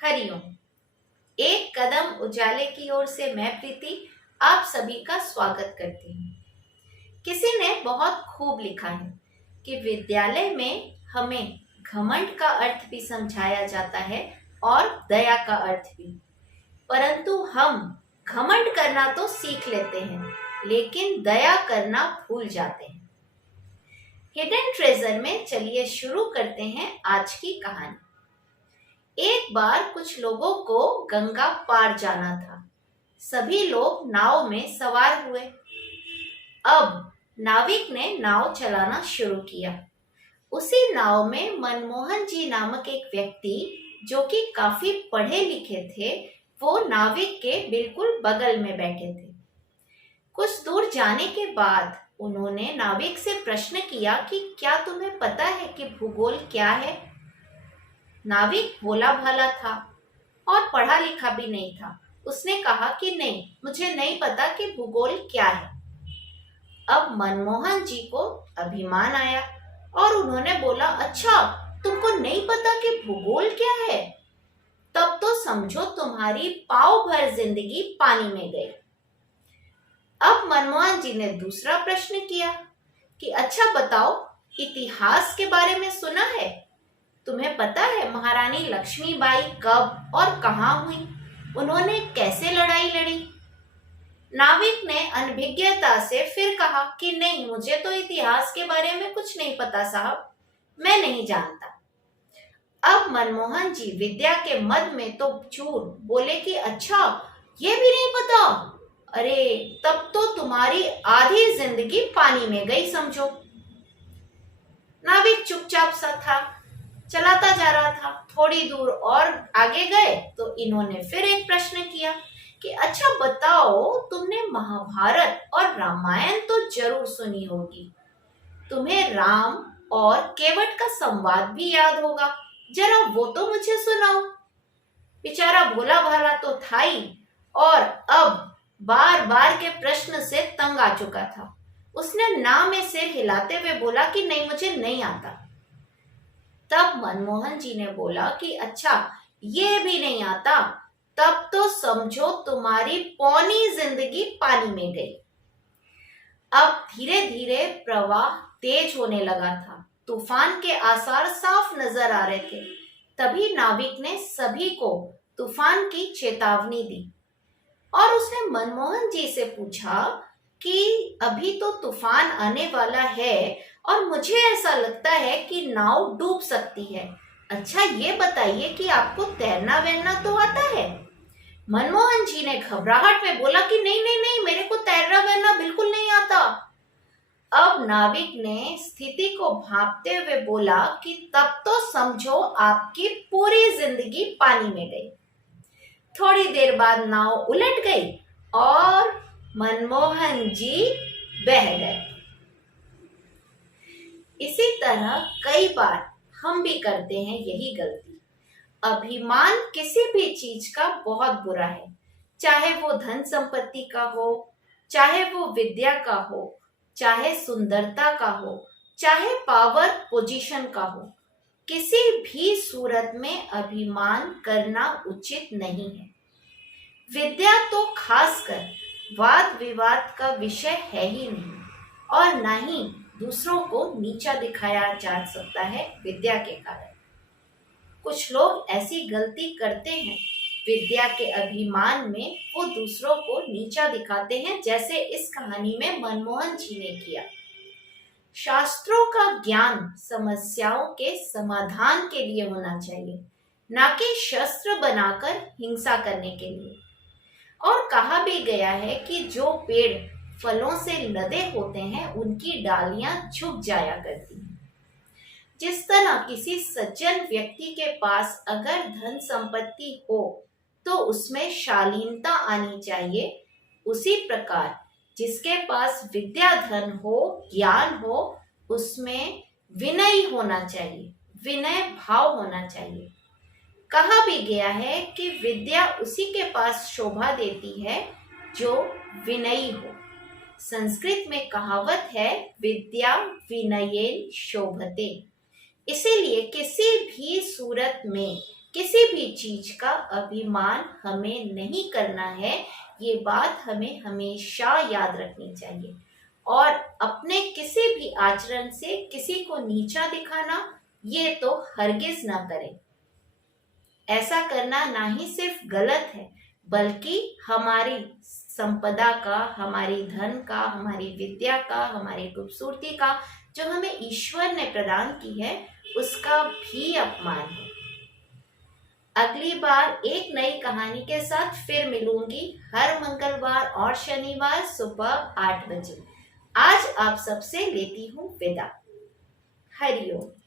हरिओम। एक कदम उजाले की ओर से मैं प्रीति आप सभी का स्वागत करती हूँ। किसी ने बहुत खूब लिखा है कि विद्यालय में हमें घमंड का अर्थ भी समझाया जाता है और दया का अर्थ भी, परंतु हम घमंड करना तो सीख लेते हैं लेकिन दया करना भूल जाते हैं। हिडन ट्रेजर में चलिए शुरू करते हैं आज की कहानी। एक बार कुछ लोगों को गंगा पार जाना था। सभी लोग नाव में सवार हुए। अब नाविक ने नाव चलाना शुरू किया। उसी नाव में मनमोहन जी नामक एक व्यक्ति, जो कि काफी पढ़े लिखे थे, वो नाविक के बिल्कुल बगल में बैठे थे। कुछ दूर जाने के बाद उन्होंने नाविक से प्रश्न किया कि क्या तुम्हें पता है कि भूगोल क्या है? नाविक भोला भाला था और पढ़ा लिखा भी नहीं था। उसने कहा कि नहीं, मुझे नहीं पता कि भूगोल क्या है। अब मनमोहन जी को अभिमान आया और उन्होंने बोला, अच्छा तुमको नहीं पता कि भूगोल क्या है? तब तो समझो तुम्हारी पाव भर जिंदगी पानी में गई। अब मनमोहन जी ने दूसरा प्रश्न किया कि अच्छा बताओ, इतिहास के बारे में सुना है? तुम्हें पता है महारानी लक्ष्मीबाई कब और कहाँ हुई? उन्होंने कैसे लड़ाई लड़ी? नाविक ने अनभिज्ञता से फिर कहा कि नहीं, मुझे तो इतिहास के बारे में कुछ नहीं पता साहब, मैं नहीं जानता। अब मनमोहन जी विद्या के मद में तो चूर बोले कि अच्छा ये भी नहीं पता? अरे तब तो तुम्हारी आधी जिंदगी पानी में गई समझो। नाविक चुपचाप सा था, चलाता जा रहा था। थोड़ी दूर और आगे गए तो इन्होंने फिर एक प्रश्न किया कि अच्छा बताओ, तुमने महाभारत और रामायण तो जरूर सुनी होगी। तुम्हें राम और केवट का संवाद भी याद होगा, जरा वो तो मुझे सुनाओ। बेचारा भोला भाला तो था ही और अब बार बार के प्रश्न से तंग आ चुका था। उसने ना में सिर हिलाते हुए बोला कि नहीं, मुझे नहीं आता। तब मनमोहन जी ने बोला कि अच्छा ये भी नहीं आता, तब तो समझो तुम्हारी पौनी जिंदगी पानी में गई। अब धीरे धीरे प्रवाह तेज होने लगा था। तूफान के आसार साफ नजर आ रहे थे। तभी नाविक ने सभी को तूफान की चेतावनी दी और उसने मनमोहन जी से पूछा कि अभी तो तूफान आने वाला है और मुझे ऐसा लगता है कि नाव डूब सकती है। अच्छा ये बताइए कि आपको तैरना वैरना तो आता है? मनमोहन जी ने घबराहट में बोला कि नहीं नहीं नहीं, मेरे को तैरना वैरना बिल्कुल नहीं आता। अब नाविक ने स्थिति को भांपते हुए बोला कि तब तो समझो आपकी पूरी जिंदगी पानी में गई। थोड़ी देर बाद नाव उलट गई और मनमोहन जी बह गए। इसी तरह कई बार हम भी करते हैं यही गलती। अभिमान किसी भी चीज का बहुत बुरा है, चाहे वो धन संपत्ति का हो, चाहे वो विद्या का हो, चाहे सुंदरता का हो, चाहे पावर पोजीशन का हो। किसी भी सूरत में अभिमान करना उचित नहीं है। विद्या तो खासकर वाद विवाद का विषय है ही नहीं और ना ही दूसरों को नीचा दिखाया जा सकता है विद्या के कारण। कुछ लोग ऐसी गलती करते हैं, विद्या के अभिमान में वो दूसरों को नीचा दिखाते हैं, जैसे इस कहानी में मनमोहन जी ने किया। शास्त्रों का ज्ञान समस्याओं के समाधान के लिए होना चाहिए, ना कि शस्त्र बनाकर हिंसा करने के लिए। और कहा भी गया है कि जो पेड़ फलों से लदे होते हैं उनकी डालियां झुक जाया करती हैं। जिस तरह किसी सज्जन व्यक्ति के पास अगर धन संपत्ति हो तो उसमें शालीनता आनी चाहिए, उसी प्रकार जिसके पास विद्या धन हो, ज्ञान हो, उसमें विनय होना चाहिए, विनय भाव होना चाहिए। कहा भी गया है कि विद्या उसी के पास शोभा देती है जो विनयी हो। संस्कृत में कहावत है, विद्या विनयेन शोभते। इसीलिए किसी भी सूरत में किसी भी चीज का अभिमान हमें नहीं करना है, ये बात हमें हमेशा याद रखनी चाहिए। और अपने किसी भी आचरण से किसी को नीचा दिखाना, ये तो हरगिज ना करें। ऐसा करना ना ही सिर्फ गलत है, बल्कि हमारी संपदा का, हमारी धन का, हमारी विद्या का, हमारी खूबसूरती का, जो हमें ईश्वर ने प्रदान की है, उसका भी अपमान है। अगली बार एक नई कहानी के साथ फिर मिलूंगी, हर मंगलवार और शनिवार सुबह 8 बजे। आज आप सबसे लेती हूँ विदा। हरिओम।